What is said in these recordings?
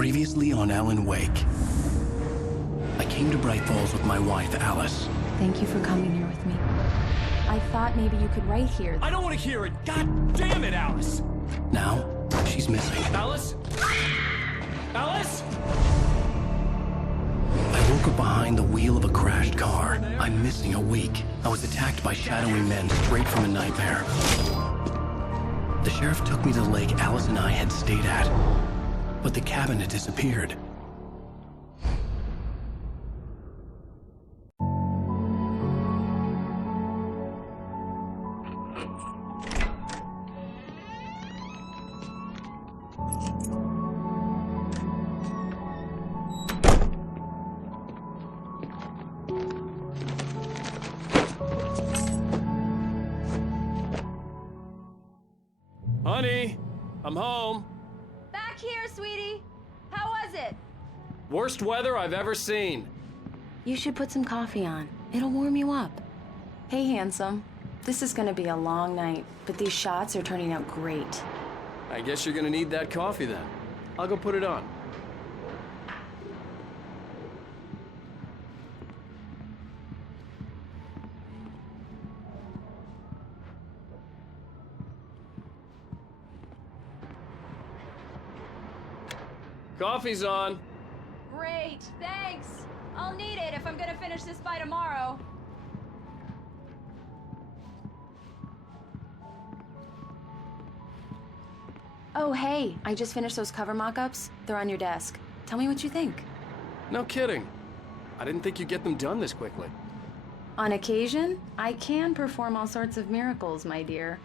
Previously on Alan Wake. I came to Bright Falls with my wife, Alice. Thank you for coming here with me. I thought maybe you could write here. I don't want to hear it! God damn it, Alice! Now, she's missing. Alice? Alice? I woke up behind the wheel of a crashed car. I'm missing a week. I was attacked by shadowy men straight from a nightmare. The sheriff took me to the lake Alice and I had stayed at, but the cabin had disappeared. Honey, I'm home. Back here, sweetie. How was it? Worst weather I've ever seen. You should put some coffee on. It'll warm you up. Hey, handsome. This is gonna be a long night, but these shots are turning out great. I guess you're gonna need that coffee then. I'll go put it on. Coffee's on. Great, thanks. I'll need it if I'm gonna finish this by tomorrow. Oh, hey, I just finished those cover mock-ups. They're on your desk. Tell me what you think. No kidding. I didn't think you'd get them done this quickly. On occasion, I can perform all sorts of miracles, my dear.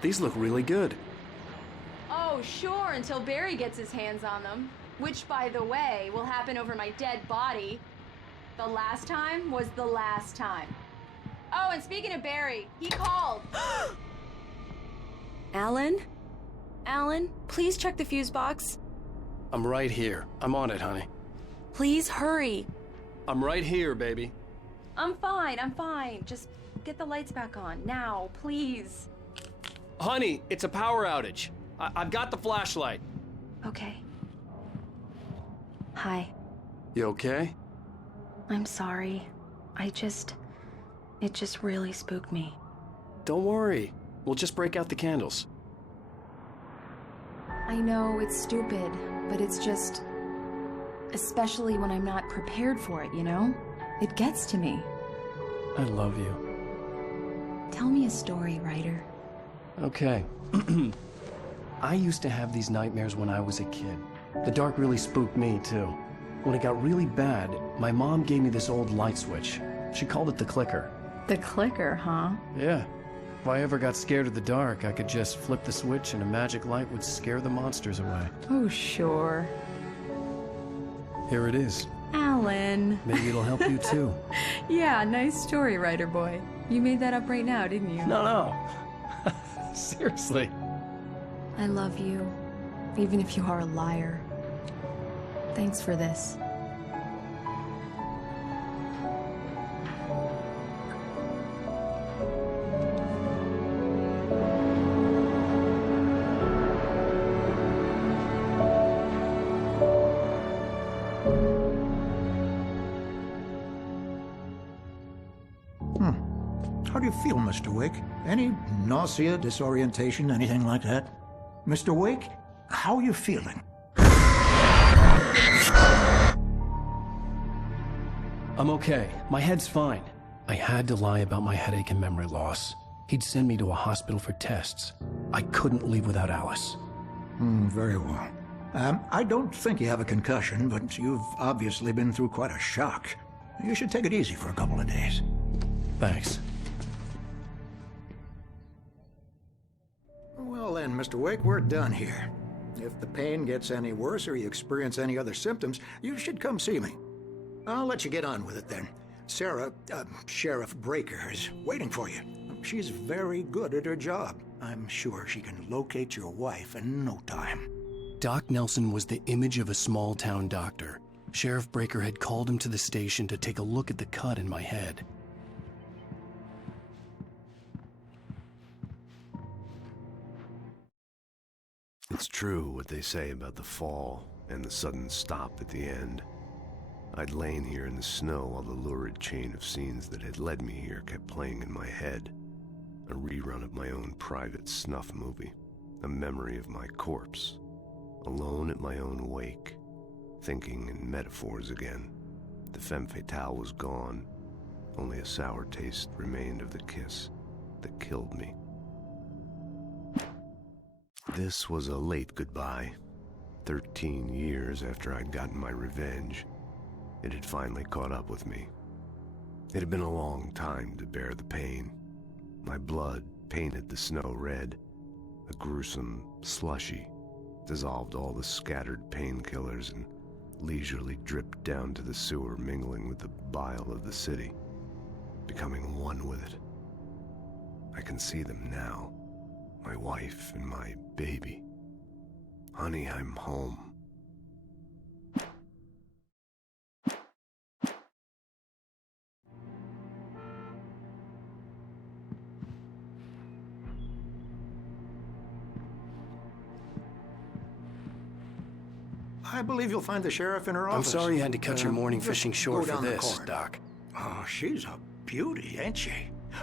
These look really good. Oh, sure, until Barry gets his hands on them. Which, by the way, will happen over my dead body. The last time was the last time. Oh, and speaking of Barry, he called. Alan? Alan, please check the fuse box. I'm right here. I'm on it, honey. Please hurry. I'm right here, baby. I'm fine. Just get the lights back on. Now, please. Honey, it's a power outage. I've got the flashlight. Okay. Hi. You okay? I'm sorry. It just really spooked me. Don't worry. We'll just break out the candles. I know it's stupid, but it's just... especially when I'm not prepared for it, you know? It gets to me. I love you. Tell me a story, writer. Okay. I used to have these nightmares when I was a kid. The dark really spooked me, too. When it got really bad, my mom gave me this old light switch. She called it the clicker. The clicker, huh? Yeah. If I ever got scared of the dark, I could just flip the switch and a magic light would scare the monsters away. Oh, sure. Here it is. Alan. Maybe it'll help you, too. Yeah, nice story, writer boy. You made that up right now, didn't you? No. Seriously. I love you, even if you are a liar. Thanks for this. How do you feel, Mr. Wake? Any nausea, disorientation, anything like that? Mr. Wake, how are you feeling? I'm okay. My head's fine. I had to lie about my headache and memory loss. He'd send me to a hospital for tests. I couldn't leave without Alice. Very well. I don't think you have a concussion, but you've obviously been through quite a shock. You should take it easy for a couple of days. Thanks. Well then, Mr. Wake, we're done here. If the pain gets any worse or you experience any other symptoms, you should come see me. I'll let you get on with it then. Sarah, Sheriff Breaker, is waiting for you. She's very good at her job. I'm sure she can locate your wife in no time. Doc Nelson was the image of a small-town doctor. Sheriff Breaker had called him to the station to take a look at the cut in my head. It's true what they say about the fall and the sudden stop at the end. I'd lain here in the snow while the lurid chain of scenes that had led me here kept playing in my head. A rerun of my own private snuff movie. A memory of my corpse. Alone at my own wake. Thinking in metaphors again. The femme fatale was gone. Only a sour taste remained of the kiss that killed me. This was a late goodbye. 13 years after I'd gotten my revenge, it had finally caught up with me. It had been a long time to bear the pain. My blood painted the snow red. A gruesome slushy dissolved all the scattered painkillers and leisurely dripped down to the sewer, mingling with the bile of the city, becoming one with it. I can see them now. My wife and my baby. Honey, I'm home. I believe you'll find the sheriff in her I'm office. sorry you had to cut your morning just fishing go short for down the this, corridor. Doc. Oh, she's a beauty, ain't she?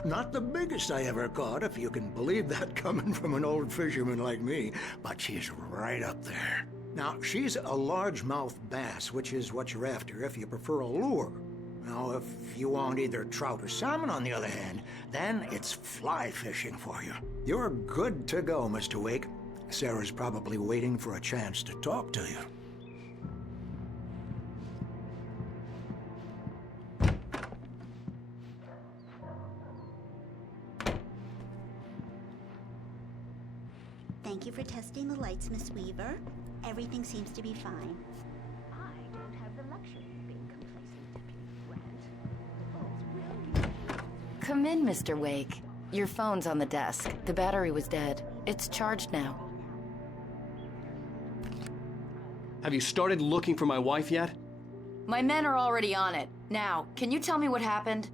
Not the biggest I ever caught, if you can believe that coming from an old fisherman like me, but she's right up there. Now, she's a largemouth bass, which is what you're after if you prefer a lure. Now, if you want either trout or salmon, on the other hand, then it's fly fishing for you. You're good to go, Mr. Wake. Sarah's probably waiting for a chance to talk to you. Thank you for testing the lights, Miss Weaver. Everything seems to be fine. I don't have the luxury of being complacent, Deputy Grant. Come in, Mr. Wake. Your phone's on the desk. The battery was dead. It's charged now. Have you started looking for my wife yet? My men are already on it. Now, can you tell me what happened?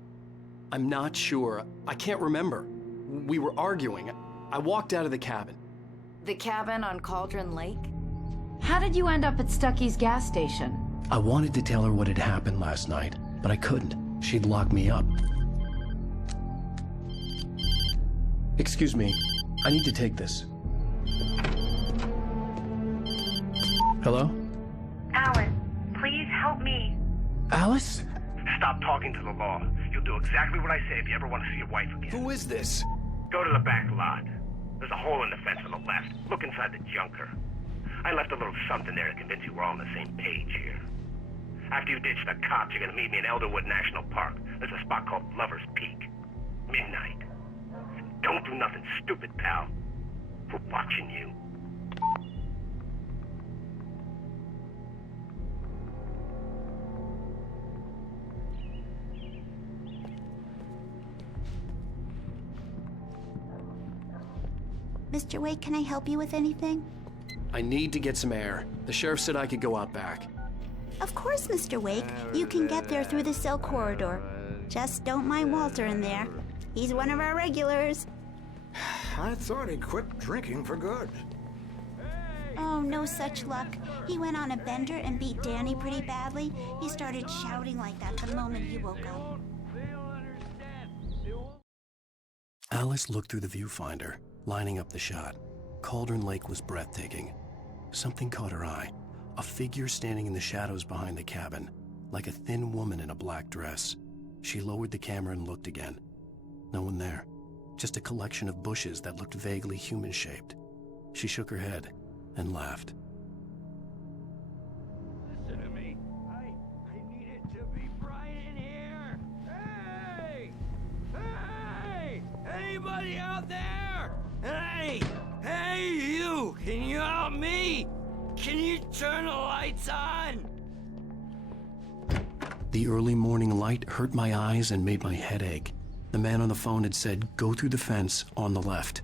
I'm not sure. I can't remember. We were arguing. I walked out of the cabin. The cabin on Cauldron Lake? How did you end up at Stucky's gas station? I wanted to tell her what had happened last night, but I couldn't. She'd lock me up. Excuse me. I need to take this. Hello? Alice, please help me. Alice? Stop talking to the law. You'll do exactly what I say if you ever want to see your wife again. Who is this? Go to the back lot. There's a hole in the fence on the left. Look inside the junker. I left a little something there to convince you we're all on the same page here. After you ditch the cops, you're gonna meet me in Elderwood National Park. There's a spot called Lover's Peak. Midnight. Don't do nothing stupid, pal. We're watching you. Mr. Wake, can I help you with anything? I need to get some air. The sheriff said I could go out back. Of course, Mr. Wake. You can get there through the cell corridor. Just don't mind Walter in there. He's one of our regulars. I thought he quit drinking for good. Oh, no such luck. He went on a bender and beat Danny pretty badly. He started shouting like that the moment he woke up. Alice looked through the viewfinder, lining up the shot. Cauldron Lake was breathtaking. Something caught her eye. A figure standing in the shadows behind the cabin, like a thin woman in a black dress. She lowered the camera and looked again. No one there. Just a collection of bushes that looked vaguely human-shaped. She shook her head and laughed. Listen to me. I need it to be bright in here. Hey! Hey! Anybody out there? Hey! Hey, you! Can you help me? Can you turn the lights on? The early morning light hurt my eyes and made my head ache. The man on the phone had said, "Go through the fence on the left."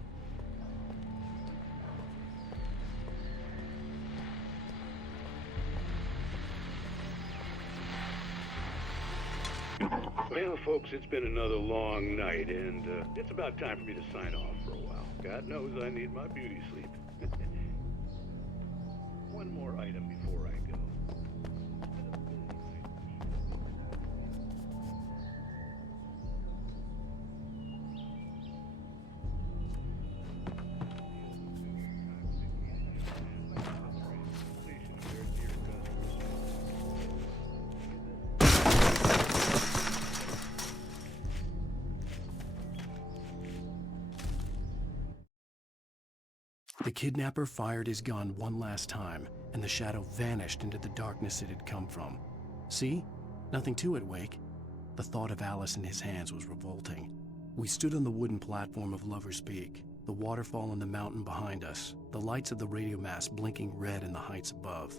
Well, folks, it's been another long night, and it's about time for me to sign off for a while. God knows I need my beauty sleep. One more item before I go. The kidnapper fired his gun one last time, and the shadow vanished into the darkness it had come from. See? Nothing to it, Wake. The thought of Alice in his hands was revolting. We stood on the wooden platform of Lover's Peak, the waterfall on the mountain behind us, the lights of the radio mast blinking red in the heights above.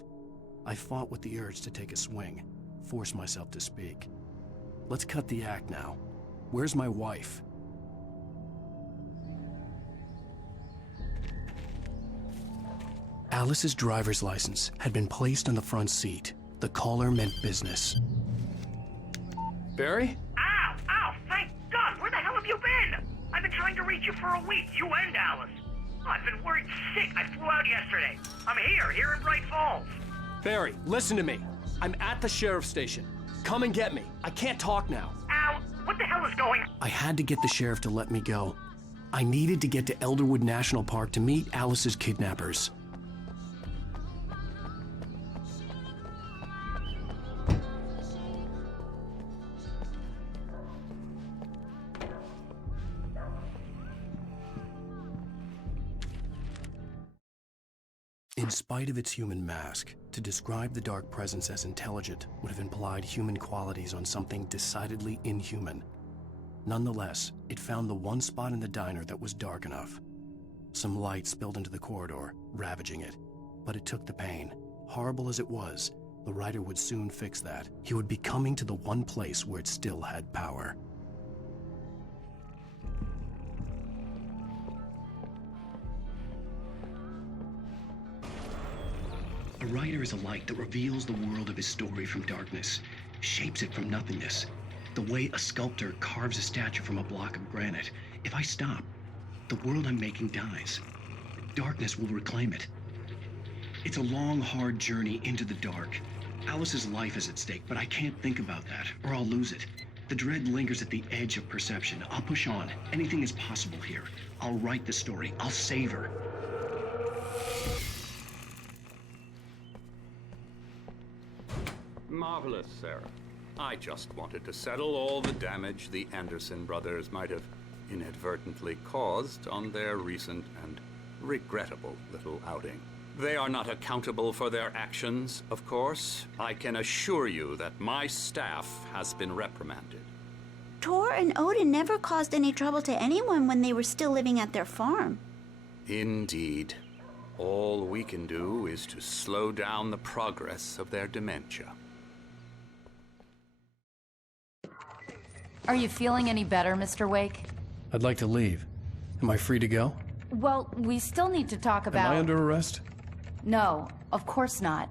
I fought with the urge to take a swing, force myself to speak. Let's cut the act now. Where's my wife? Alice's driver's license had been placed on the front seat. The caller meant business. Barry? Ow! Ow! Thank God! Where the hell have you been? I've been trying to reach you for a week, you and Alice. Oh, I've been worried sick. I flew out yesterday. I'm here in Bright Falls. Barry, listen to me. I'm at the sheriff's station. Come and get me. I can't talk now. Ow! What the hell is going on? I had to get the sheriff to let me go. I needed to get to Elderwood National Park to meet Alice's kidnappers. In spite of its human mask, to describe the dark presence as intelligent would have implied human qualities on something decidedly inhuman. Nonetheless, it found the one spot in the diner that was dark enough. Some light spilled into the corridor, ravaging it. But it took the pain. Horrible as it was, the writer would soon fix that. He would be coming to the one place where it still had power. A writer is a light that reveals the world of his story from darkness, shapes it from nothingness. The way a sculptor carves a statue from a block of granite. If I stop, the world I'm making dies. Darkness will reclaim it. It's a long, hard journey into the dark. Alice's life is at stake, but I can't think about that, or I'll lose it. The dread lingers at the edge of perception. I'll push on. Anything is possible here. I'll write the story. I'll save her. Marvelous, Sarah. I just wanted to settle all the damage the Anderson brothers might have inadvertently caused on their recent and regrettable little outing. They are not accountable for their actions, of course. I can assure you that my staff has been reprimanded. Tor and Odin never caused any trouble to anyone when they were still living at their farm. Indeed. All we can do is to slow down the progress of their dementia. Are you feeling any better, Mr. Wake? I'd like to leave. Am I free to go? Well, we still need to talk about... Am I under arrest? No, of course not.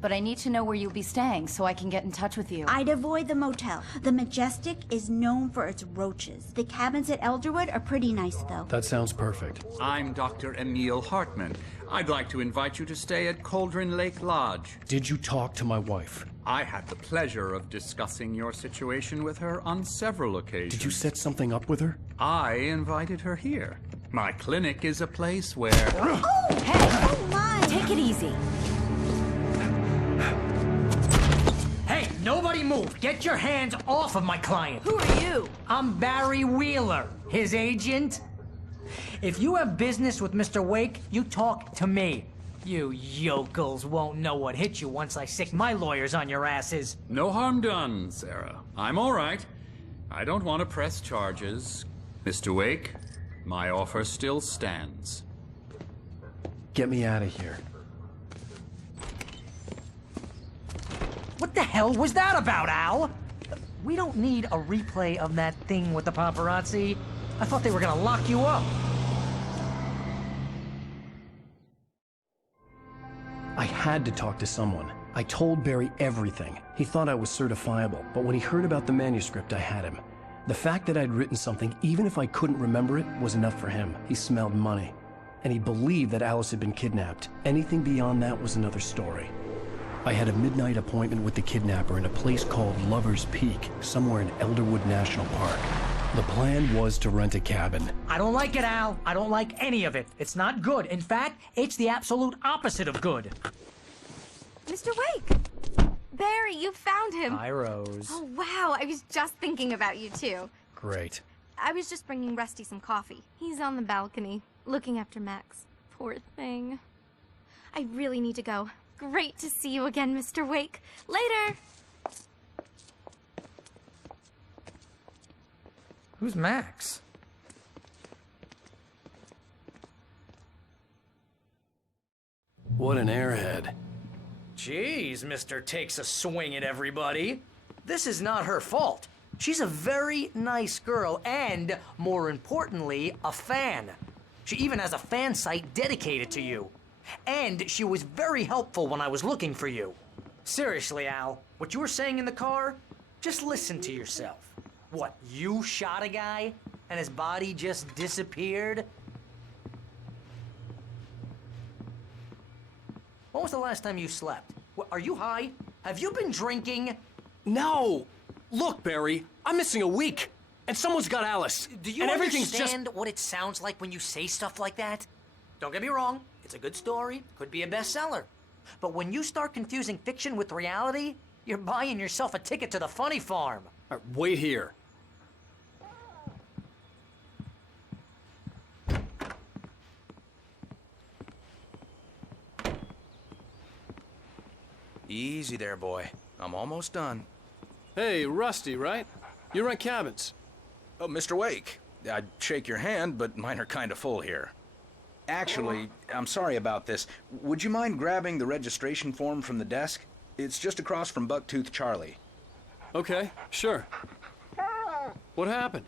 But I need to know where you'll be staying so I can get in touch with you. I'd avoid the motel. The Majestic is known for its roaches. The cabins at Elderwood are pretty nice, though. That sounds perfect. I'm Dr. Emil Hartman. I'd like to invite you to stay at Cauldron Lake Lodge. Did you talk to my wife? I had the pleasure of discussing your situation with her on several occasions. Did you set something up with her? I invited her here. My clinic is a place where... Oh! Hey! Oh, my! Take it easy. Hey, nobody move! Get your hands off of my client! Who are you? I'm Barry Wheeler, his agent. If you have business with Mr. Wake, you talk to me. You yokels won't know what hit you once I sick my lawyers on your asses. No harm done, Sarah. I'm all right. I don't want to press charges. Mr. Wake, my offer still stands. Get me out of here. What the hell was that about, Al? We don't need a replay of that thing with the paparazzi. I thought they were gonna lock you up. I had to talk to someone. I told Barry everything. He thought I was certifiable, but when he heard about the manuscript, I had him. The fact that I'd written something, even if I couldn't remember it, was enough for him. He smelled money. And he believed that Alice had been kidnapped. Anything beyond that was another story. I had a midnight appointment with the kidnapper in a place called Lover's Peak, somewhere in Elderwood National Park. The plan was to rent a cabin. I don't like it, Al. I don't like any of it. It's not good. In fact, it's the absolute opposite of good. Mr. Wake! Barry, you found him. Hi, Rose. Oh, wow. I was just thinking about you, too. Great. I was just bringing Rusty some coffee. He's on the balcony, looking after Max. Poor thing. I really need to go. Great to see you again, Mr. Wake. Later! Who's Max? What an airhead. Jeez, Mr. Takes a swing at everybody. This is not her fault. She's a very nice girl and, more importantly, a fan. She even has a fan site dedicated to you. And she was very helpful when I was looking for you. Seriously, Al, what you were saying in the car, just listen to yourself. What, you shot a guy and his body just disappeared? When was the last time you slept? What, are you high? Have you been drinking? No! Look, Barry, I'm missing a week. And someone's got Alice. Do you and everything's understand what it sounds like when you say stuff like that? Don't get me wrong, it's a good story, could be a bestseller. But when you start confusing fiction with reality, you're buying yourself a ticket to the funny farm. All right, wait here. Easy there, boy. I'm almost done. Hey, Rusty, right? You rent cabins. Oh, Mr. Wake. I'd shake your hand, but mine are kind of full here. Actually, I'm sorry about this. Would you mind grabbing the registration form from the desk? It's just across from Bucktooth Charlie. Okay, sure. What happened?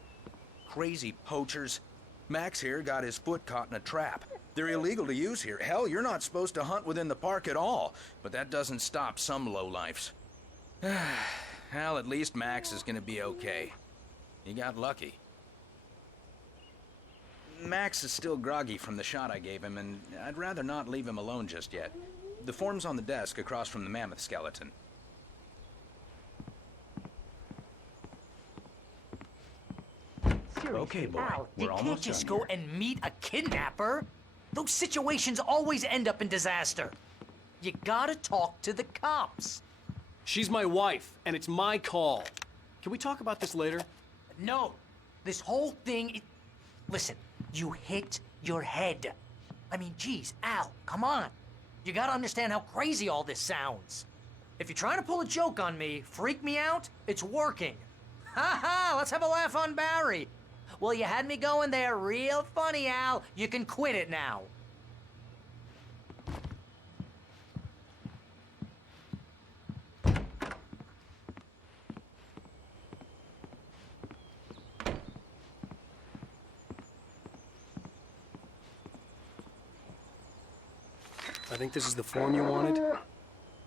Crazy poachers. Max here got his foot caught in a trap. They're illegal to use here. Hell, you're not supposed to hunt within the park at all. But that doesn't stop some lowlifes. Well, at least Max is gonna be okay. He got lucky. Max is still groggy from the shot I gave him, and I'd rather not leave him alone just yet. The form's on the desk across from the mammoth skeleton. Okay, boy. Al, We're you can't almost just done go and meet a kidnapper. Those situations always end up in disaster. You gotta talk to the cops. She's my wife, and it's my call. Can we talk about this later? No. This whole thing... Listen, you hit your head. I mean, geez, Al, come on. You gotta understand how crazy all this sounds. If you're trying to pull a joke on me, freak me out, it's working. Ha ha, let's have a laugh on Barry. Well, you had me going there real funny, Al. You can quit it now. I think this is the form you wanted.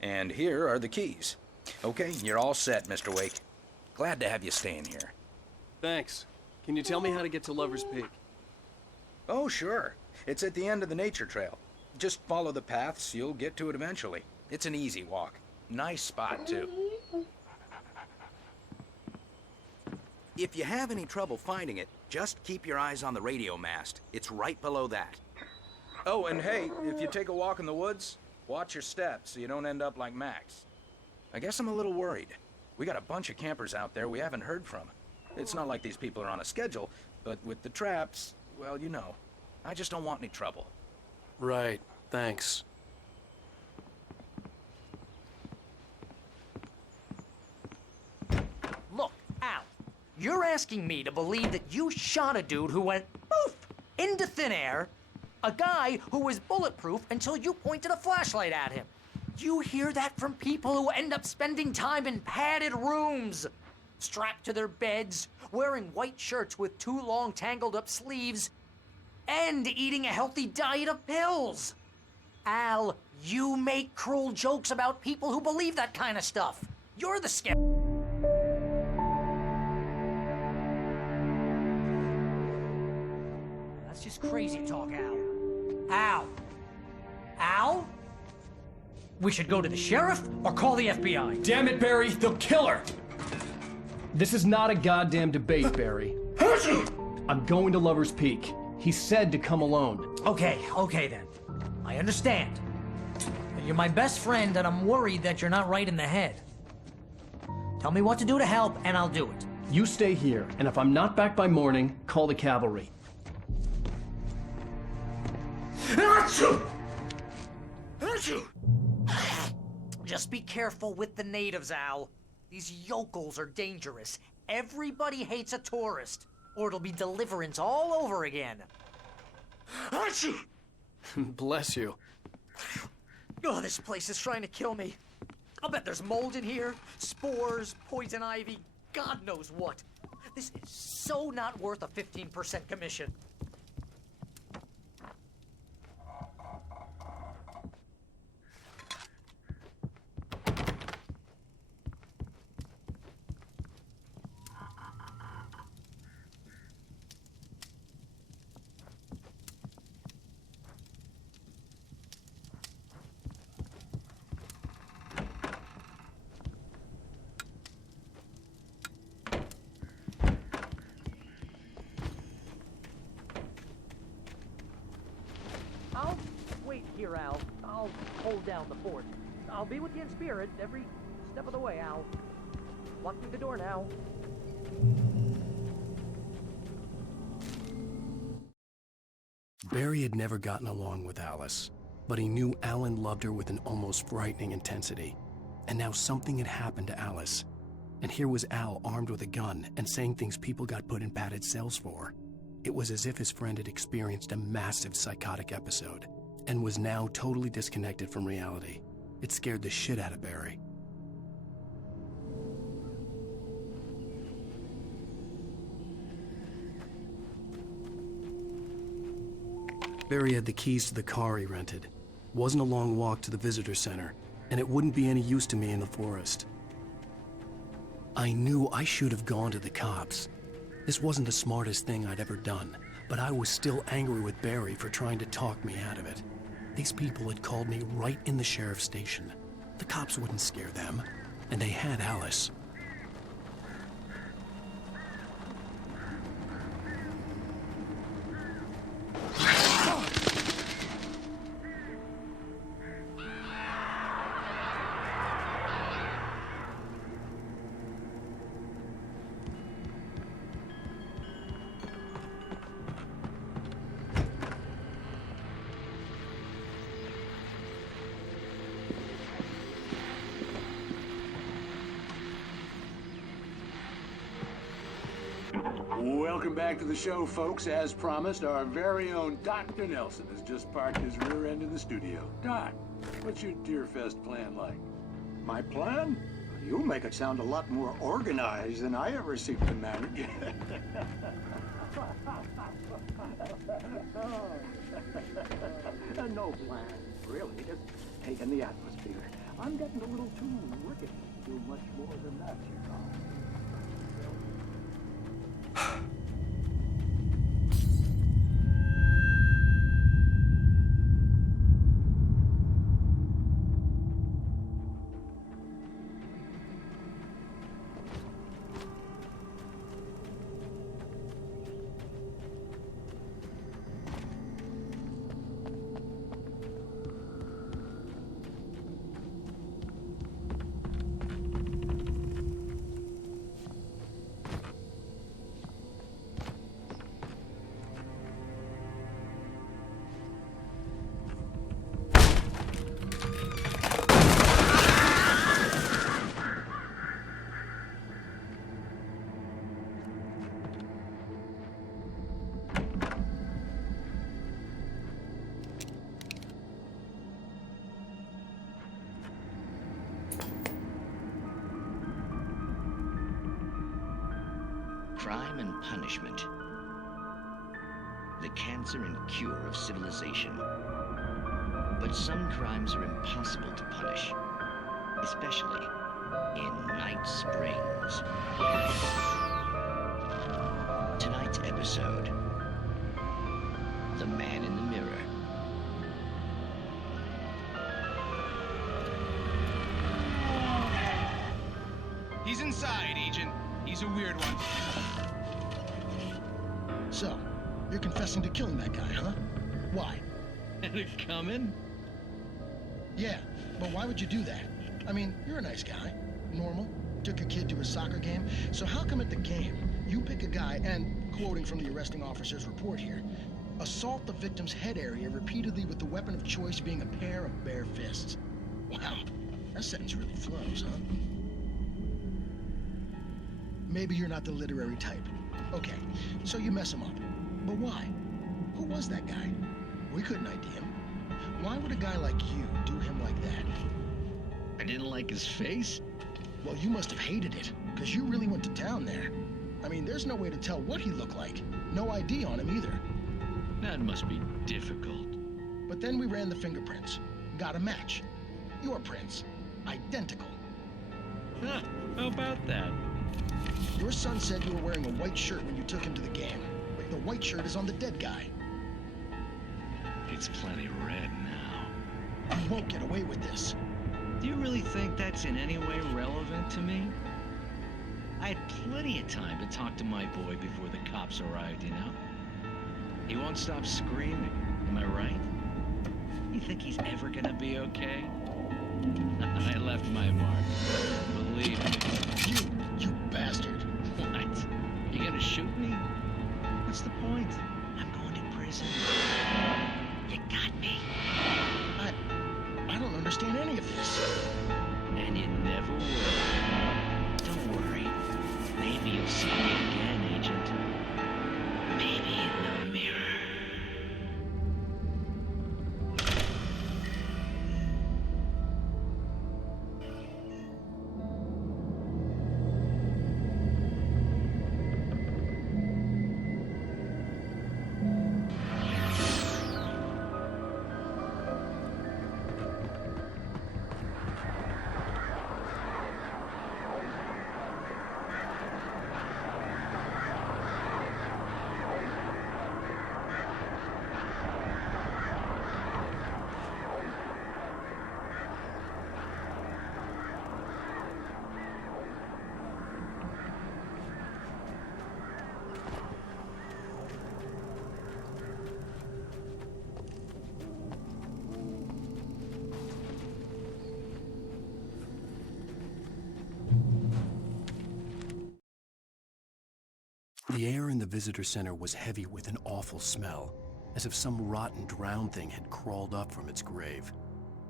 And here are the keys. Okay, you're all set, Mr. Wake. Glad to have you staying here. Thanks. Can you tell me how to get to Lover's Peak? Oh, sure. It's at the end of the nature trail. Just follow the paths, you'll get to it eventually. It's an easy walk. Nice spot, too. If you have any trouble finding it, just keep your eyes on the radio mast. It's right below that. Oh, and hey, if you take a walk in the woods, watch your steps so you don't end up like Max. I guess I'm a little worried. We got a bunch of campers out there we haven't heard from. It's not like these people are on a schedule, but with the traps, well, you know. I just don't want any trouble. Right, thanks. Look, Al, you're asking me to believe that you shot a dude who went poof into thin air, a guy who was bulletproof until you pointed a flashlight at him. You hear that from people who end up spending time in padded rooms, strapped to their beds, wearing white shirts with too long tangled up sleeves, and eating a healthy diet of pills. Al, You make cruel jokes about people who believe that kind of stuff. You're the scare. That's just crazy talk, Al. Al? Al? We should go to the sheriff or call the FBI. Damn it, Barry, they'll kill her! This is not a goddamn debate, Barry. I'm going to Lover's Peak. He said to come alone. Okay then. I understand. You're my best friend, and I'm worried that you're not right in the head. Tell me what to do to help, and I'll do it. You stay here, and if I'm not back by morning, call the cavalry. Just be careful with the natives, Al. These yokels are dangerous. Everybody hates a tourist, or it'll be Deliverance all over again. Bless you. Oh, this place is trying to kill me. I'll bet there's mold in here, spores, poison ivy, God knows what. This is so not worth a 15% commission. I'll wait here, Al. I'll hold down the fort. I'll be with you in spirit every step of the way, Al. Lock through the door now. Barry had never gotten along with Alice, but he knew Alan loved her with an almost frightening intensity. And now something had happened to Alice. And here was Al armed with a gun and saying things people got put in padded cells for. It was as if his friend had experienced a massive psychotic episode and was now totally disconnected from reality. It scared the shit out of Barry. Barry had the keys to the car he rented. Wasn't a long walk to the visitor center, and it wouldn't be any use to me in the forest. I knew I should have gone to the cops. This wasn't the smartest thing I'd ever done, but I was still angry with Barry for trying to talk me out of it. These people had called me right in the sheriff's station. The cops wouldn't scare them, and they had Alice. Welcome back to the show, folks. As promised, our very own Dr. Nelson has just parked his rear end in the studio. Doc, what's your Deerfest plan like? My plan? You make it sound a lot more organized than I ever seem to manage. No plan, really. Just taking the atmosphere. I'm getting a little too wicked to do much more than that, you know. Crime and punishment. The cancer and cure of civilization. But some crimes are impossible to punish, especially in Night Springs. Tonight's episode, The Man in the Mirror. He's inside, Agent. He's a weird one. So, you're confessing to killing that guy, huh? Why? Had it coming? Yeah, but why would you do that? I mean, you're a nice guy. Normal. Took a kid to a soccer game. So how come at the game, you pick a guy and, quoting from the arresting officer's report here, assault the victim's head area repeatedly with the weapon of choice being a pair of bare fists? Wow, that sentence really flows, huh? Maybe you're not the literary type. Okay, so you mess him up. But why? Who was that guy? We couldn't ID him. Why would a guy like you do him like that? I didn't like his face? Well, you must have hated it, because you really went to town there. I mean, there's no way to tell what he looked like. No ID on him either. That must be difficult. But then we ran the fingerprints. Got a match. Your prints. Identical. Huh, how about that? Your son said you were wearing a white shirt when you took him to the game. But the white shirt is on the dead guy. It's plenty red now. You won't get away with this. Do you really think that's in any way relevant to me? I had plenty of time to talk to my boy before the cops arrived, you know? He won't stop screaming, am I right? You think he's ever gonna be okay? I left my mark. Believe me. You bastard. What? You gonna shoot me? What's the point? I'm going to prison. You got me. I don't understand any of this. And you never will. Don't worry. Maybe you'll see me again, Agent. Maybe in the mirror. The air in the visitor center was heavy with an awful smell, as if some rotten drowned thing had crawled up from its grave.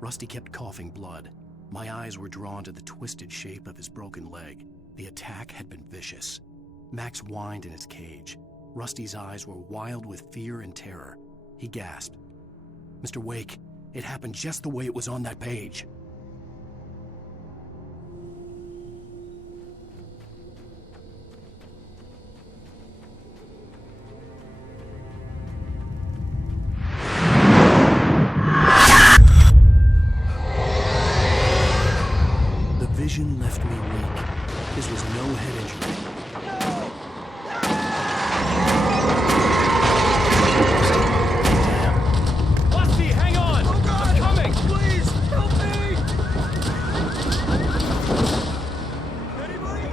Rusty kept coughing blood. My eyes were drawn to the twisted shape of his broken leg. The attack had been vicious. Max whined in his cage. Rusty's eyes were wild with fear and terror. He gasped. "Mr. Wake, it happened just the way it was on that page." Vision left me weak. This was no head injury. Rusty, hang on! Oh God! I'm coming! Please, help me! Anybody?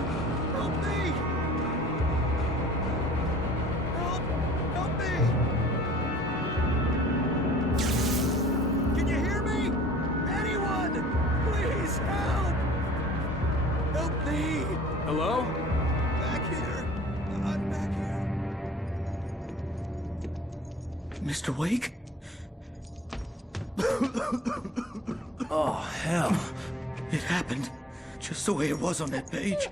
Help me! Help me! Can you hear me? Anyone? Please help! Help me! Hello? Back here. I'm back here. Mr. Wake? Oh, hell. It happened just the way it was on that page.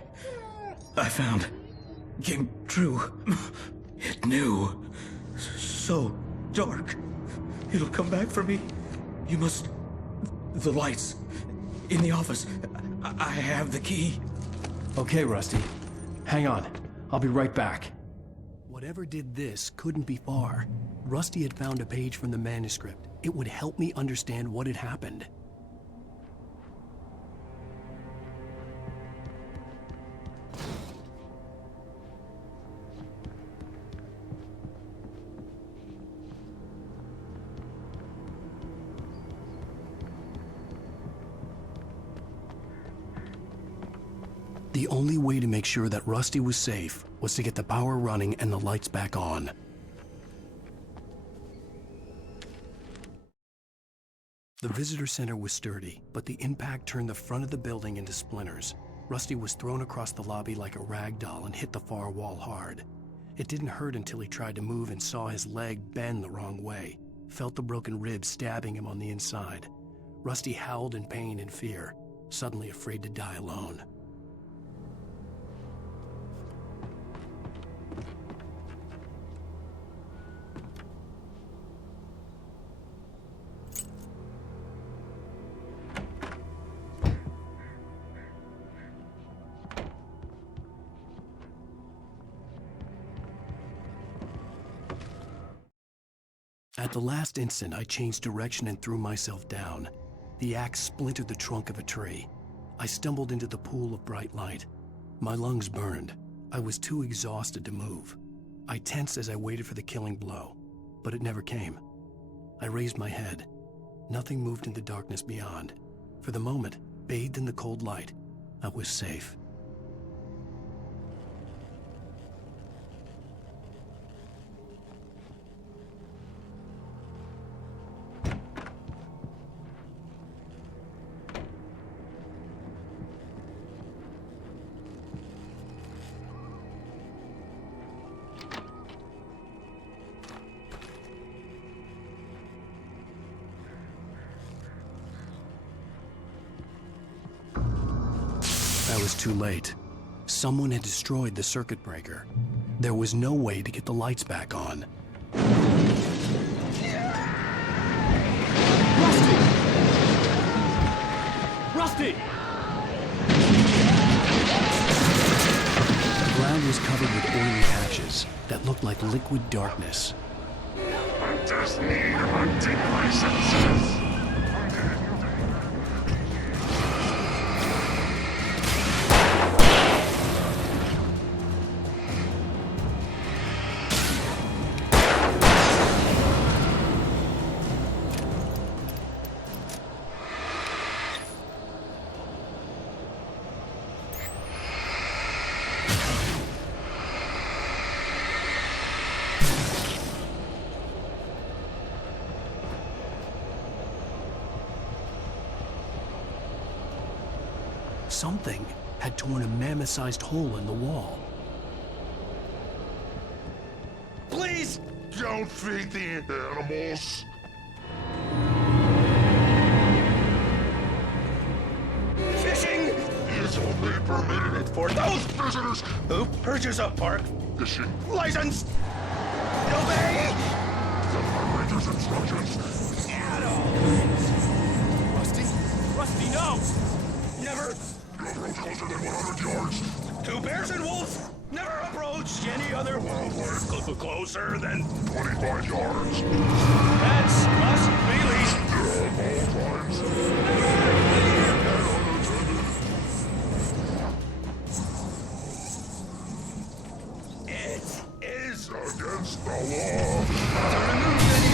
I found. Came true. It knew. So dark. It'll come back for me. You must... The lights. In the office. I have the key. Okay, Rusty. Hang on. I'll be right back. Whatever did this couldn't be far. Rusty had found a page from the manuscript. It would help me understand what had happened. The only way to make sure that Rusty was safe was to get the power running and the lights back on. The visitor center was sturdy, but the impact turned the front of the building into splinters. Rusty was thrown across the lobby like a rag doll and hit the far wall hard. It didn't hurt until he tried to move and saw his leg bend the wrong way, felt the broken ribs stabbing him on the inside. Rusty howled in pain and fear, suddenly afraid to die alone. At the last instant, I changed direction and threw myself down. The axe splintered the trunk of a tree. I stumbled into the pool of bright light. My lungs burned. I was too exhausted to move. I tensed as I waited for the killing blow, but it never came. I raised my head. Nothing moved in the darkness beyond. For the moment, bathed in the cold light, I was safe. I was too late. Someone had destroyed the circuit breaker. There was no way to get the lights back on. Rusty! The ground was covered with oily patches that looked like liquid darkness. I just need hunting licenses. Something had torn a mammoth-sized hole in the wall. Please don't feed the animals. Fishing is only permitted for those visitors who purchase a park fishing license. Obey the Park Ranger's instructions. Rusty, no! Never approach closer than 100 yards. Two bears and wolves never approach any other wildlife closer than 25 yards. That's us, Bailey. All times. It is against the law to remove any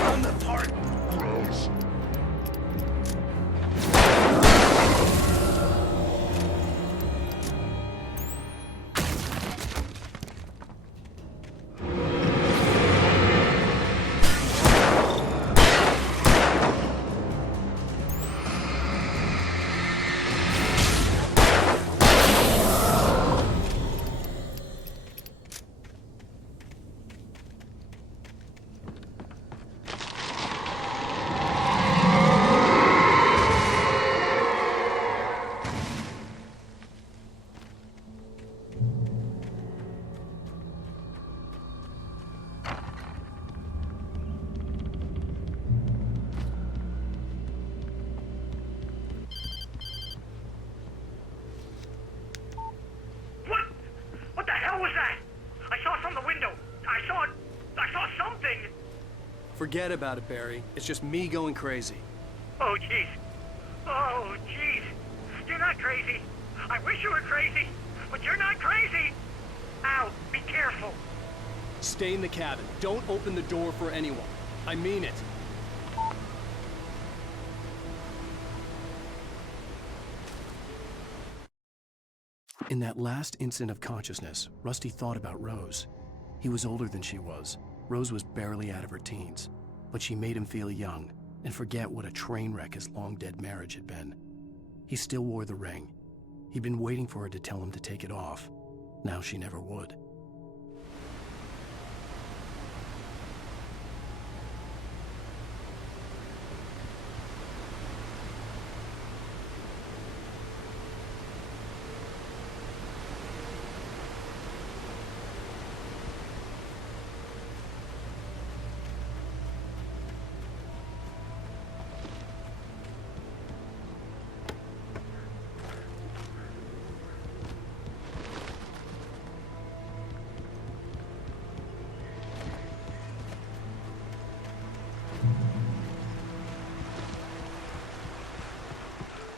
from the park grounds. Forget about it, Barry. It's just me going crazy. Oh, jeez. Oh, jeez. You're not crazy. I wish you were crazy, but you're not crazy. Ow, be careful. Stay in the cabin. Don't open the door for anyone. I mean it. In that last instant of consciousness, Rusty thought about Rose. He was older than she was. Rose was barely out of her teens, but she made him feel young and forget what a train wreck his long-dead marriage had been. He still wore the ring. He'd been waiting for her to tell him to take it off. Now she never would.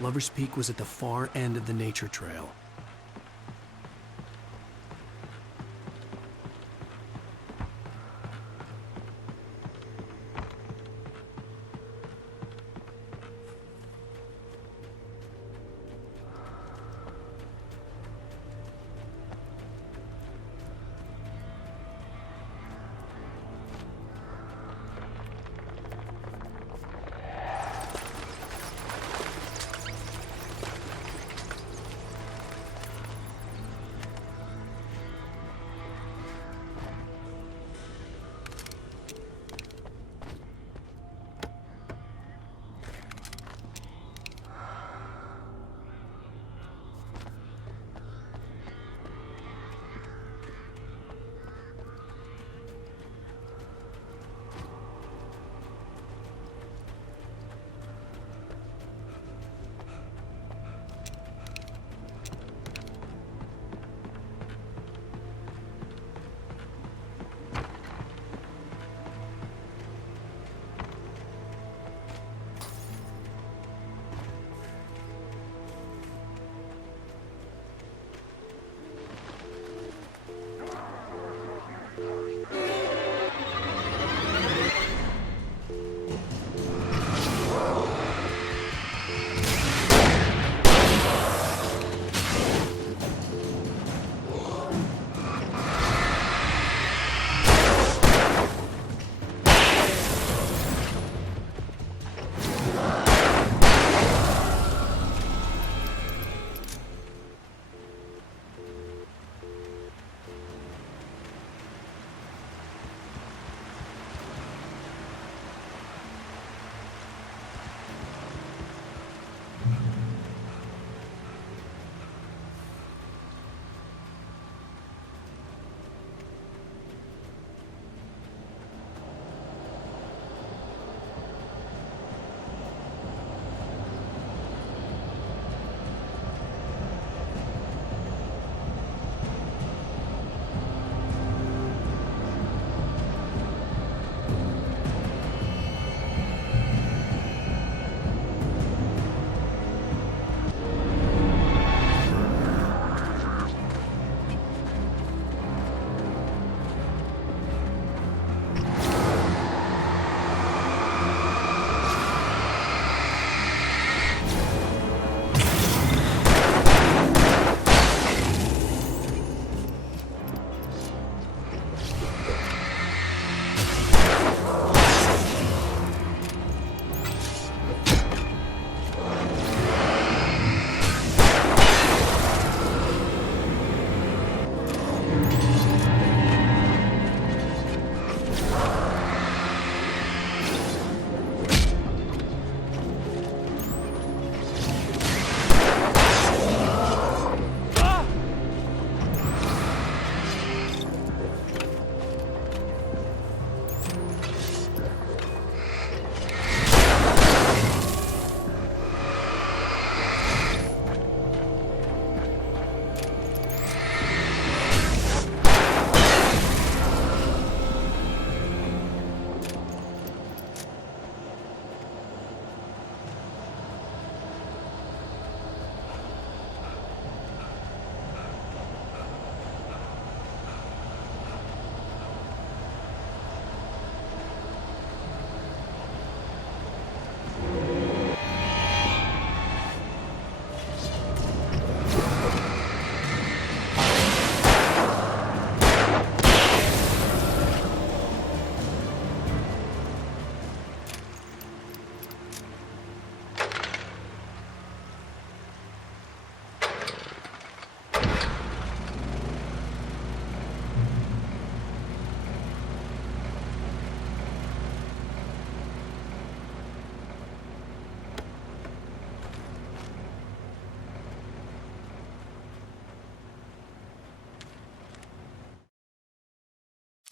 Lover's Peak was at the far end of the nature trail.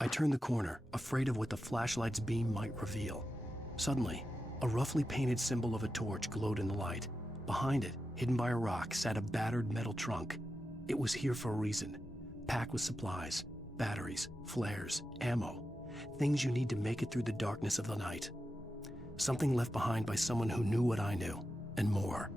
I turned the corner, afraid of what the flashlight's beam might reveal. Suddenly, a roughly painted symbol of a torch glowed in the light. Behind it, hidden by a rock, sat a battered metal trunk. It was here for a reason, packed with supplies, batteries, flares, ammo, things you need to make it through the darkness of the night. Something left behind by someone who knew what I knew, and more.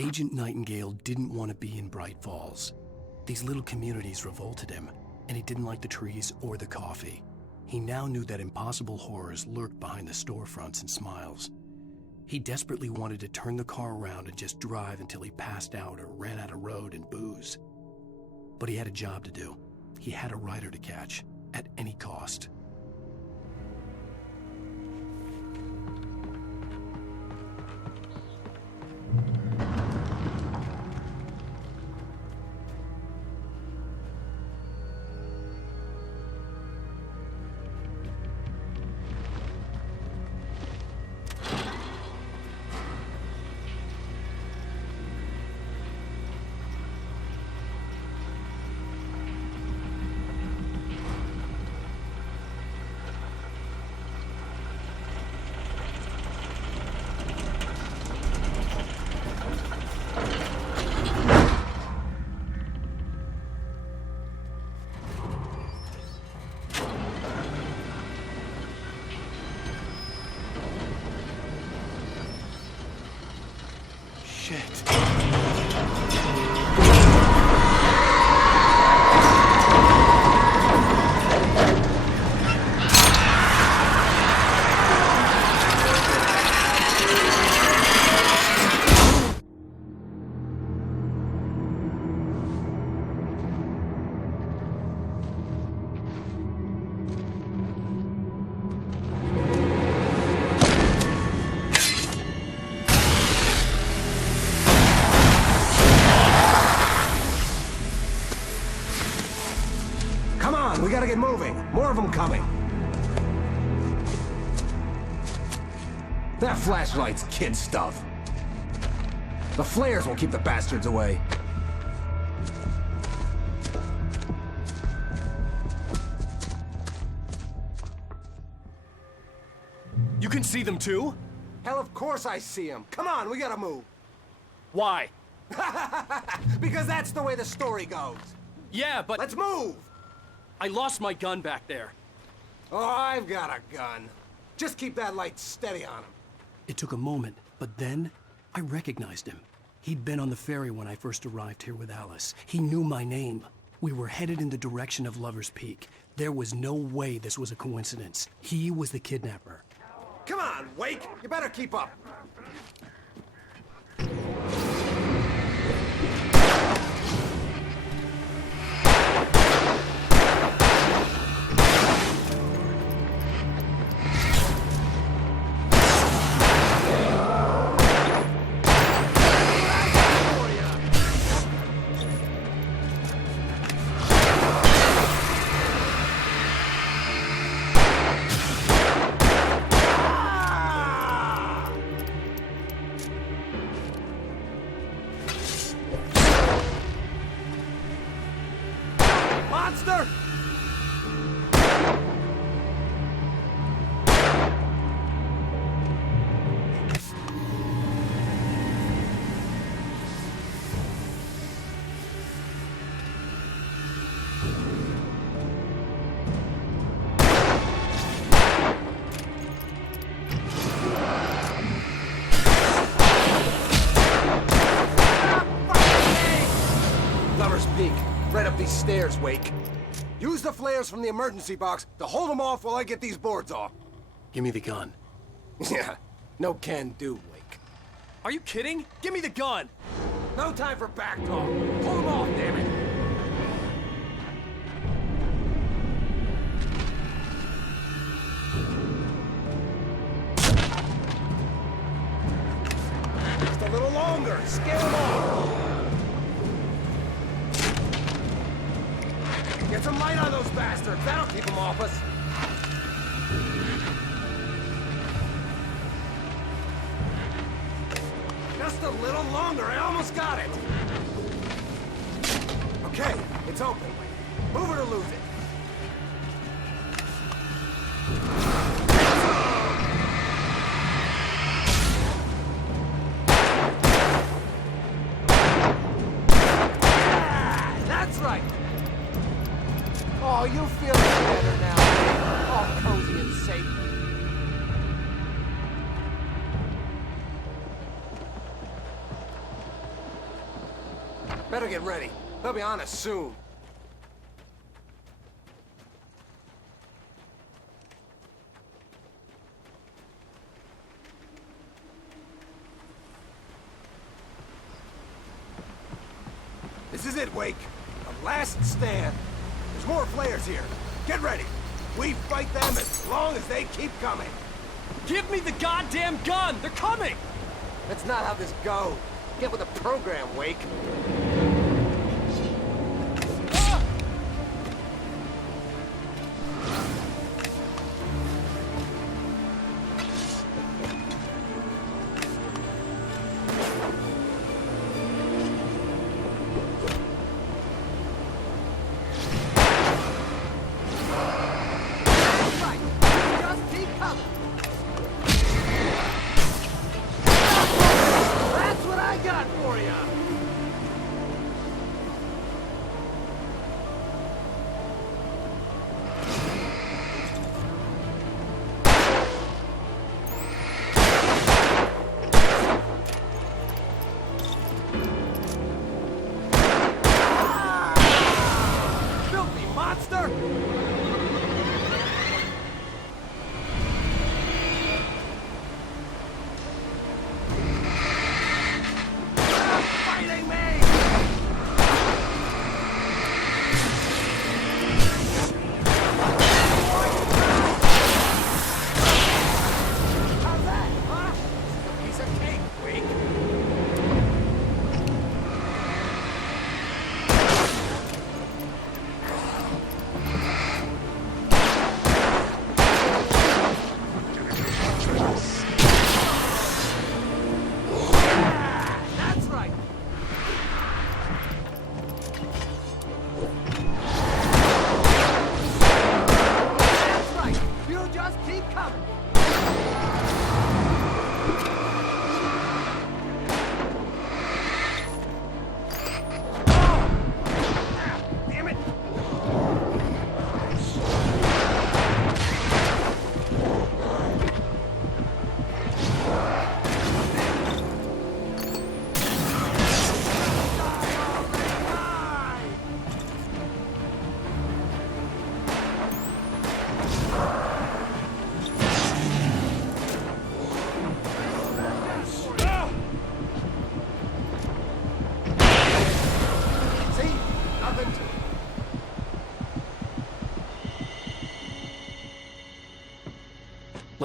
Agent Nightingale didn't want to be in Bright Falls. These little communities revolted him, and he didn't like the trees or the coffee. He now knew that impossible horrors lurked behind the storefronts and smiles. He desperately wanted to turn the car around and just drive until he passed out or ran out of road and booze. But he had a job to do. He had a rider to catch, at any cost. gotta get moving. More of them coming. That flashlight's kid stuff. The flares will keep the bastards away. You can see them too? Hell, of course I see them. Come on, we gotta move. Why? Because that's the way the story goes. Yeah, but... Let's move! I lost my gun back there. Oh, I've got a gun. Just keep that light steady on him. It took a moment, but then I recognized him. He'd been on the ferry when I first arrived here with Alice. He knew my name. We were headed in the direction of Lover's Peak. There was no way this was a coincidence. He was the kidnapper. Come on, Wake! You better keep up. Monster! Lover's Peak. Right up these stairs, Wake. Use the flares from the emergency box to hold them off while I get these boards off. Give me the gun. Yeah, no can do, Wake. Are you kidding? Give me the gun! No time for back talk. Pull them off, damn it. Just a little longer. Scale them off. Get some light on those bastards. That'll keep them off us. Just a little longer. I almost got it. Okay, it's open. Move it or lose it. That's right. Oh, you feel better now. All cozy and safe. Better get ready. They'll be on us soon. This is it, Wake. The last stand. There's more flares here. Get ready. We fight them as long as they keep coming. Give me the goddamn gun! They're coming! That's not how this goes. Get with the program, Wake.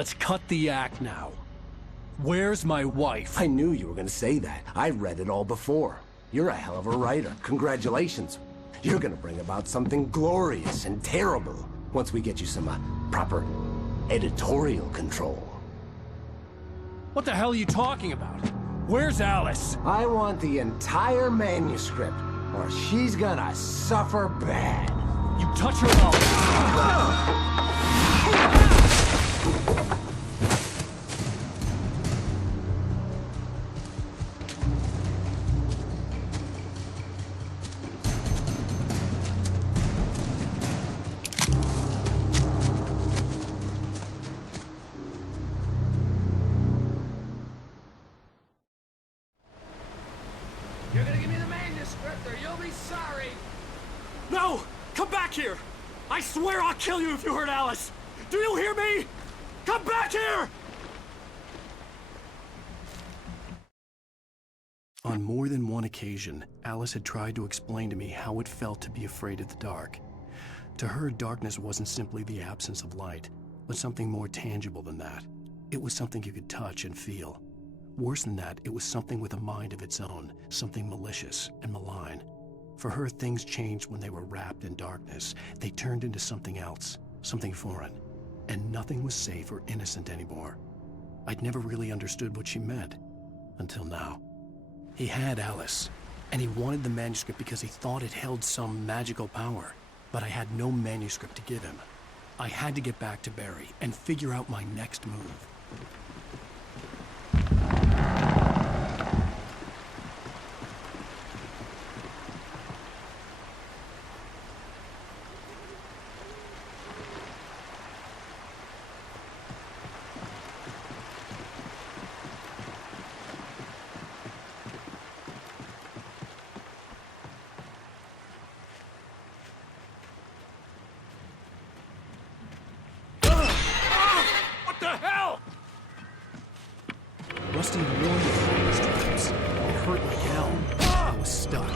let's cut the act now. Where's my wife? I knew you were gonna say that. I read it all before. You're a hell of a writer. Congratulations. You're gonna bring about something glorious and terrible once we get you some proper editorial control. What the hell are you talking about? Where's Alice? I want the entire manuscript, or she's gonna suffer bad. You touch her mouth. You're gonna give me the manuscript or you'll be sorry. No! Come back here! I swear I'll kill you if you hurt Alice! Do you hear me? Come back here! On more than one occasion, Alice had tried to explain to me how it felt to be afraid of the dark. To her, darkness wasn't simply the absence of light, but something more tangible than that. It was something you could touch and feel. Worse than that, it was something with a mind of its own, something malicious and malign. For her, things changed when they were wrapped in darkness. They turned into something else, something foreign, and nothing was safe or innocent anymore. I'd never really understood what she meant, until now. He had Alice, and he wanted the manuscript because he thought it held some magical power, but I had no manuscript to give him. I had to get back to Barry and figure out my next move. Rusty had warned me about these traps. It hurt like hell. I was stuck.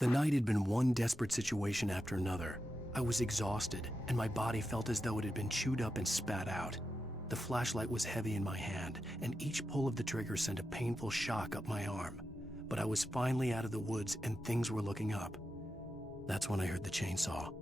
The night had been one desperate situation after another. I was exhausted, and my body felt as though it had been chewed up and spat out. The flashlight was heavy in my hand, and each pull of the trigger sent a painful shock up my arm. But I was finally out of the woods, and things were looking up. That's when I heard the chainsaw.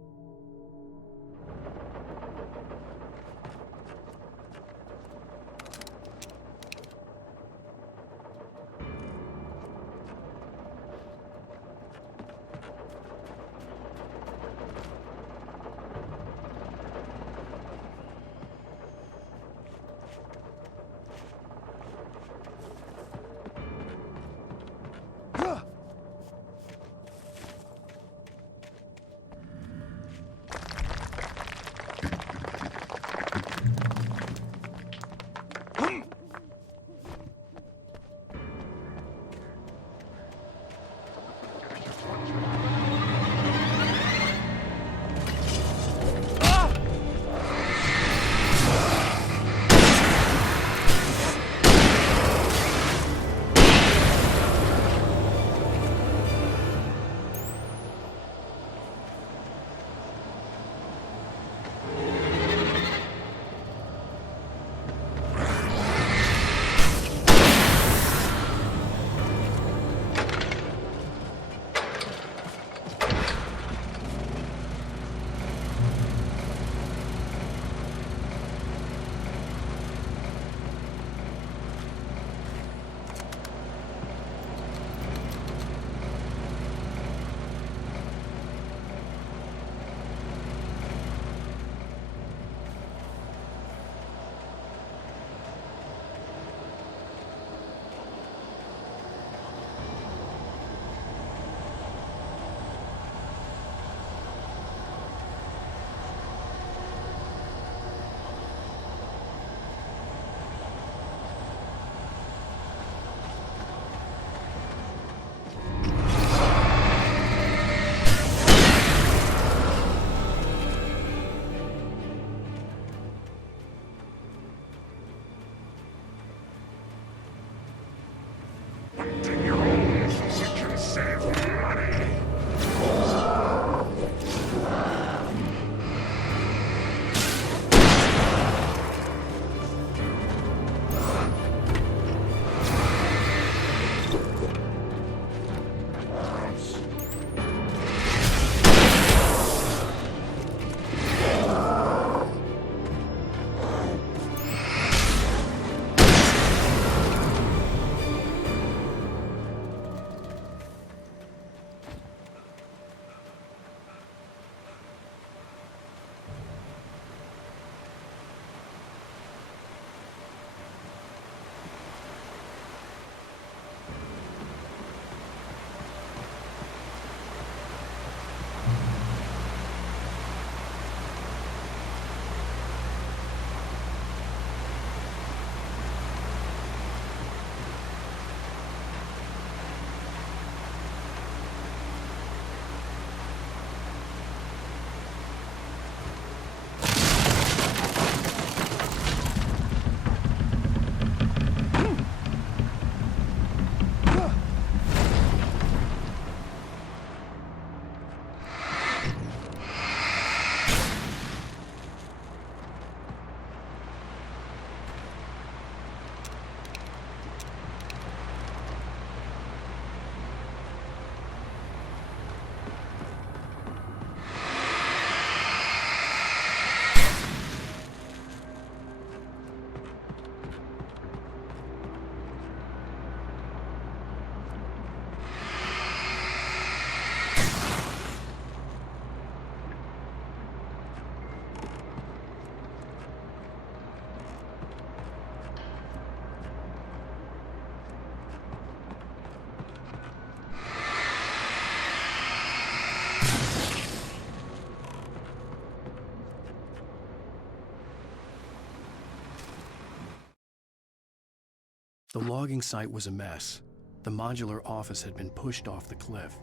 The logging site was a mess. The modular office had been pushed off the cliff.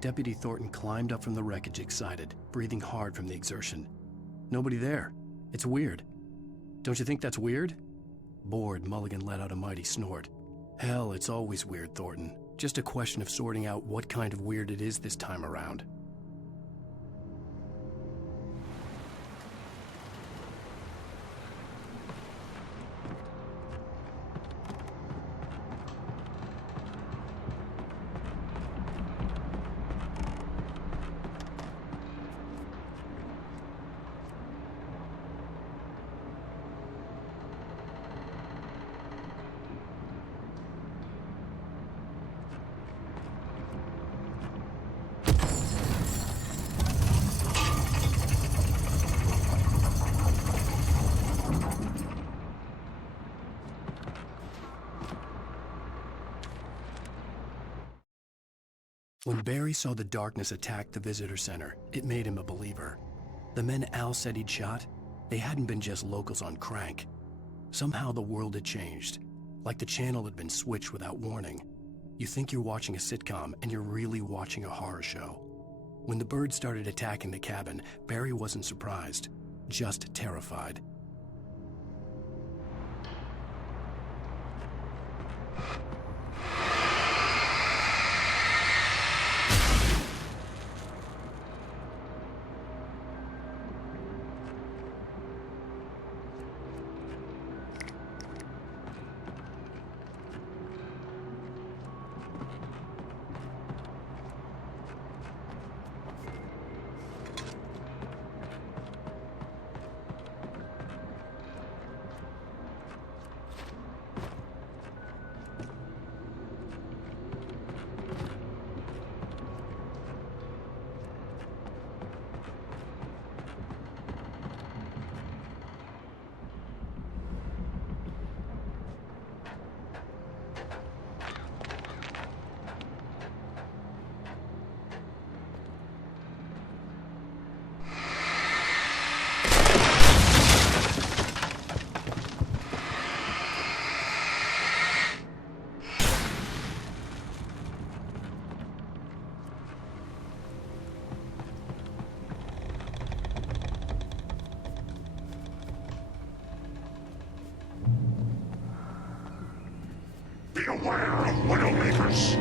Deputy Thornton climbed up from the wreckage excited, breathing hard from the exertion. Nobody there. It's weird. Don't you think that's weird? Bored, Mulligan let out a mighty snort. Hell, it's always weird, Thornton. Just a question of sorting out what kind of weird it is this time around. When Barry saw the darkness attack the visitor center, it made him a believer. The men Al said he'd shot, they hadn't been just locals on crank. Somehow the world had changed, like the channel had been switched without warning. You think you're watching a sitcom, and you're really watching a horror show. When the birds started attacking the cabin, Barry wasn't surprised, just terrified. Beware of Widowmakers!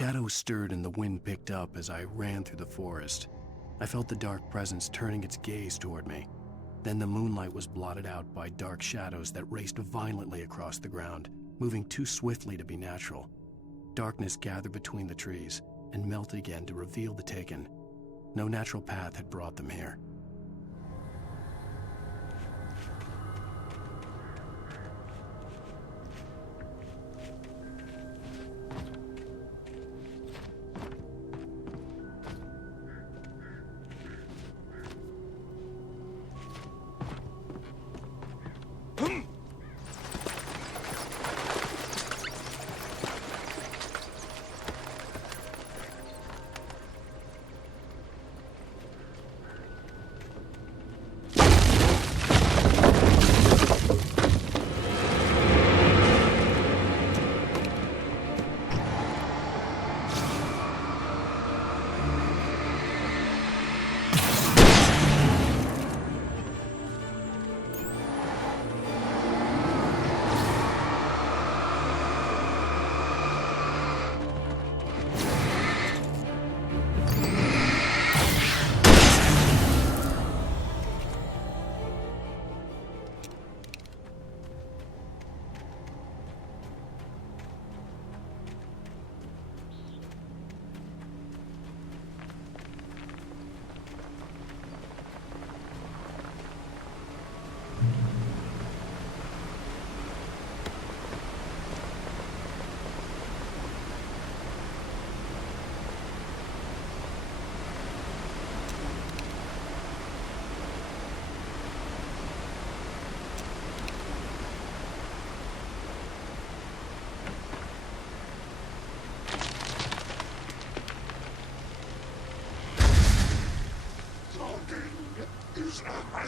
Shadows stirred and the wind picked up as I ran through the forest. I felt the dark presence turning its gaze toward me. Then the moonlight was blotted out by dark shadows that raced violently across the ground, moving too swiftly to be natural. Darkness gathered between the trees and melted again to reveal the taken. No natural path had brought them here.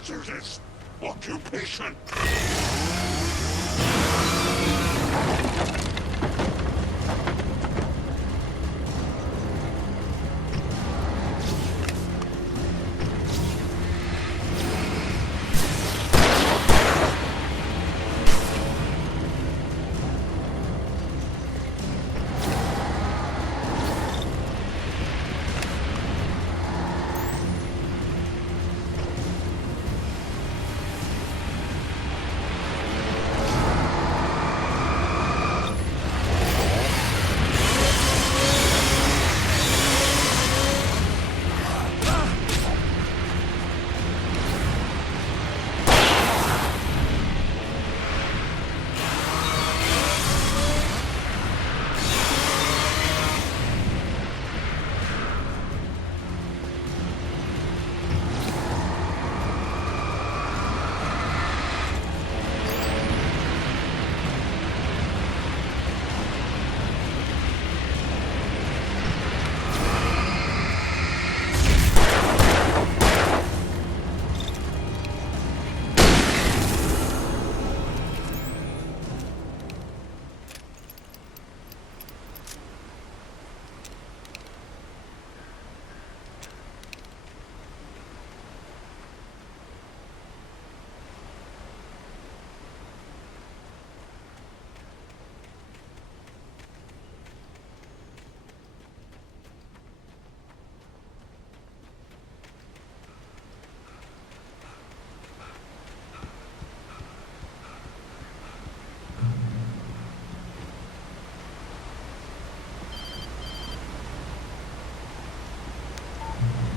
hazardous occupation.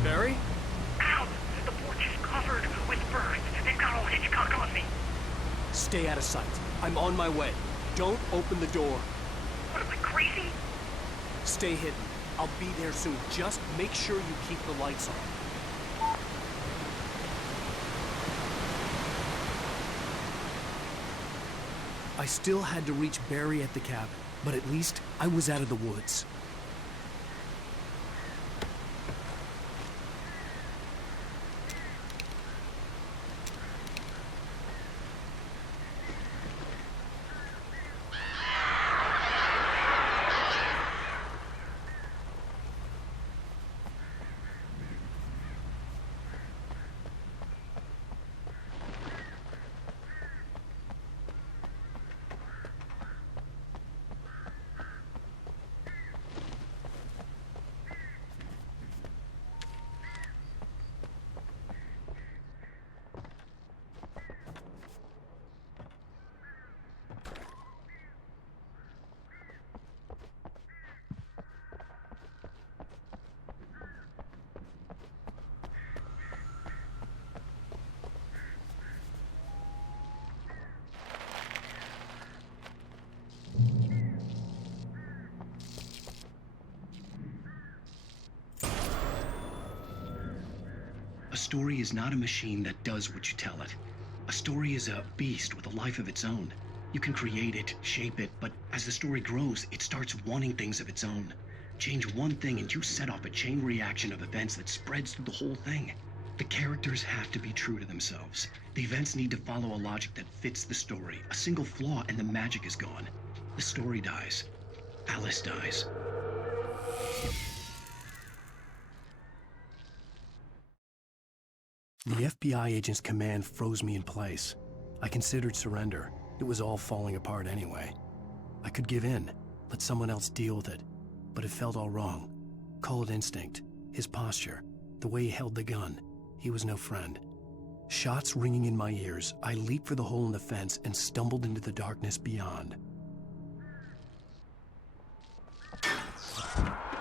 Barry? Ow! The porch is covered with birds. They've got all Hitchcock on me. Stay out of sight. I'm on my way. Don't open the door. What am I, crazy? Stay hidden. I'll be there soon. Just make sure you keep the lights on. I still had to reach Barry at the cabin, but at least I was out of the woods. A story is not a machine that does what you tell it. A story is a beast with a life of its own. You can create it, shape it, but as the story grows, it starts wanting things of its own. Change one thing and you set off a chain reaction of events that spreads through the whole thing. The characters have to be true to themselves. The events need to follow a logic that fits the story. A single flaw and the magic is gone. The story dies. Alice dies. The FBI agent's command froze me in place. I considered surrender. It was all falling apart anyway. I could give in, let someone else deal with it, but it felt all wrong. Call it instinct, his posture, the way he held the gun. He was no friend. Shots ringing in my ears, I leaped for the hole in the fence and stumbled into the darkness beyond.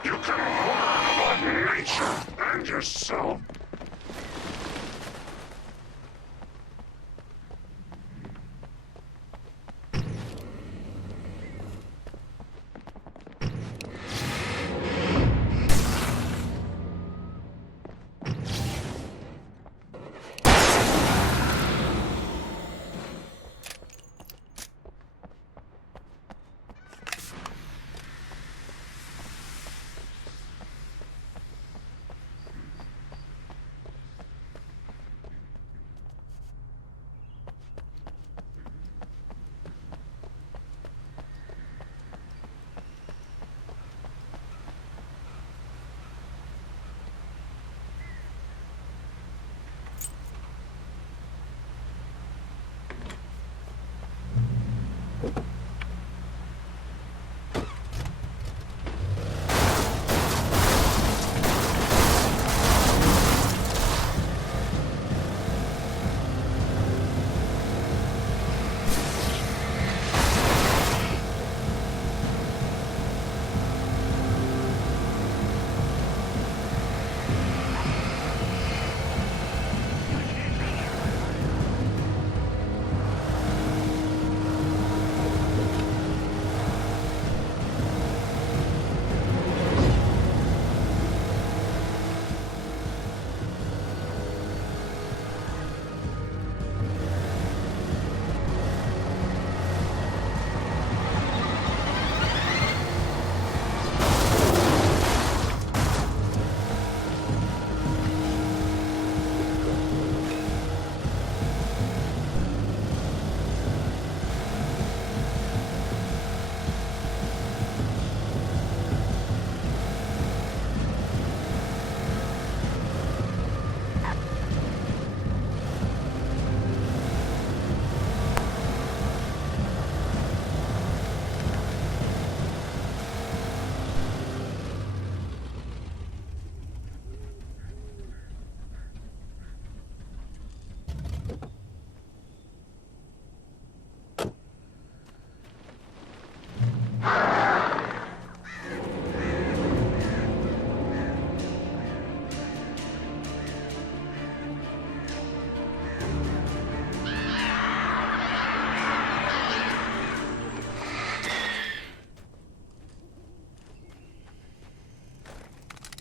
You can horror of nature and yourself.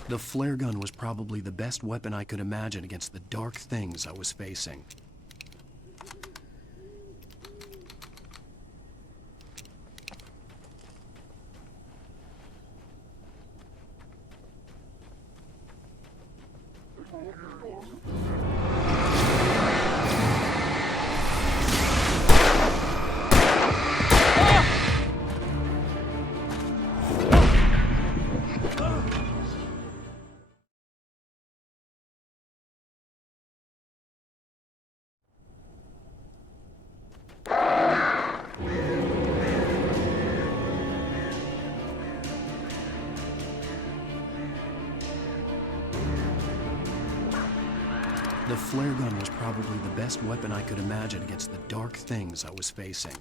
The flare gun was probably the best weapon I could imagine against the dark things I was facing. The flare gun was probably the best weapon I could imagine against the dark things I was facing.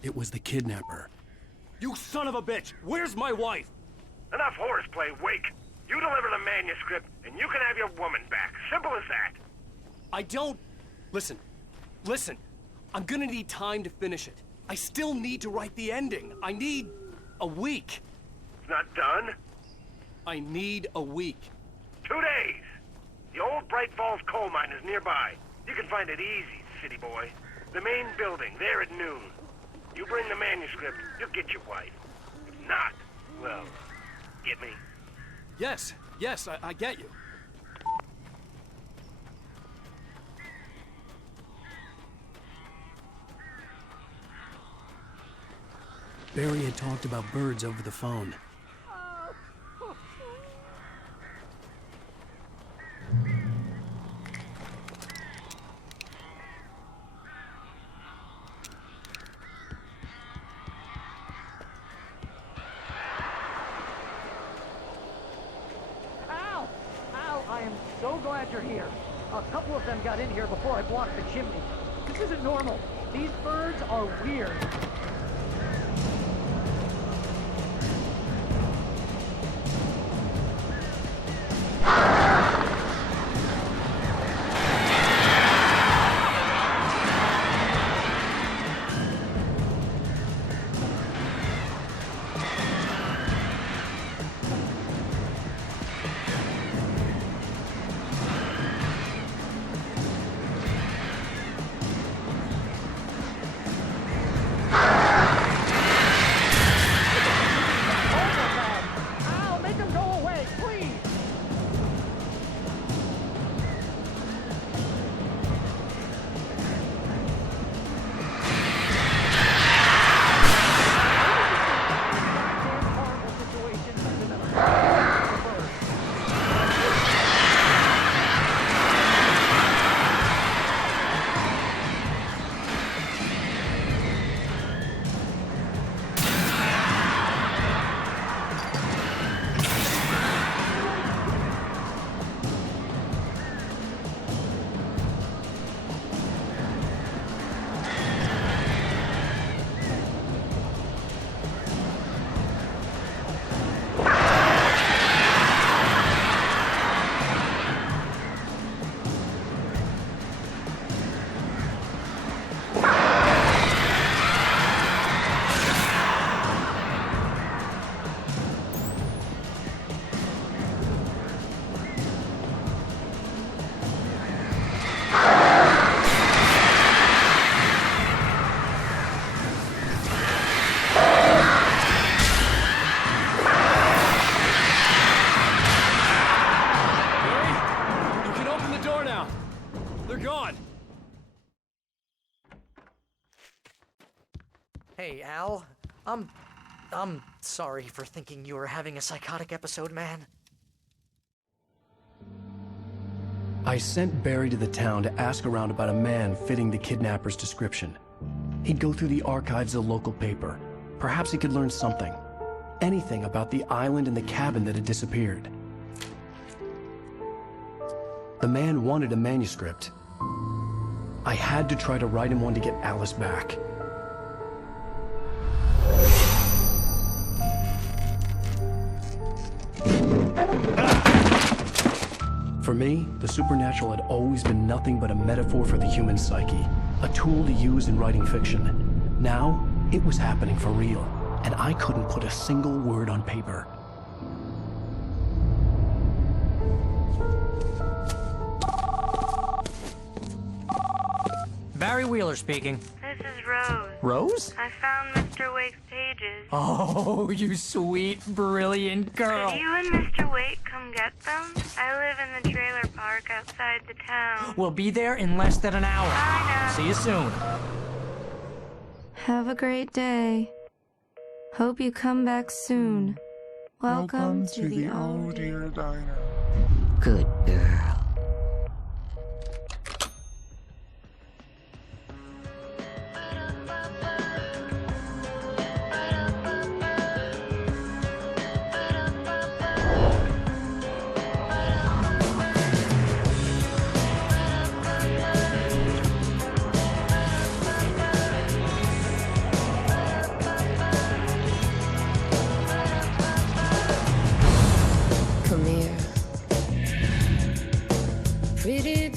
It was the kidnapper. You son of a bitch! Where's my wife? Enough horseplay, Wake. You deliver the manuscript, and you can have your woman back. Simple as that. I don't... Listen. I'm gonna need time to finish it. I still need to write the ending. I need a week. It's not done? I need a week. 2 days. The old Bright Falls coal mine is nearby. You can find it easy, city boy. The main building, there at noon. You bring the manuscript, you'll get your wife. If not, well, get me? Yes, I get you. Barry had talked about birds over the phone. I am so glad you're here. A couple of them got in here before I blocked the chimney. This isn't normal. These birds are weird. Hey, Al. I'm sorry for thinking you were having a psychotic episode, man. I sent Barry to the town to ask around about a man fitting the kidnapper's description. He'd go through the archives of the local paper. Perhaps he could learn something. Anything about the island and the cabin that had disappeared. The man wanted a manuscript. I had to try to write him one to get Alice back. For me, the supernatural had always been nothing but a metaphor for the human psyche, a tool to use in writing fiction. Now, it was happening for real, and I couldn't put a single word on paper. Barry Wheeler speaking. This is Rose. Rose? I found Mr. Wake's pages. Oh, you sweet, brilliant girl. Could you and Mr. Wake come get them? I live in the trailer park outside the town. We'll be there in less than an hour. I know. See you soon. Have a great day. Hope you come back soon. Welcome to the Oh Dear Diner. Good girl. Come here, pretty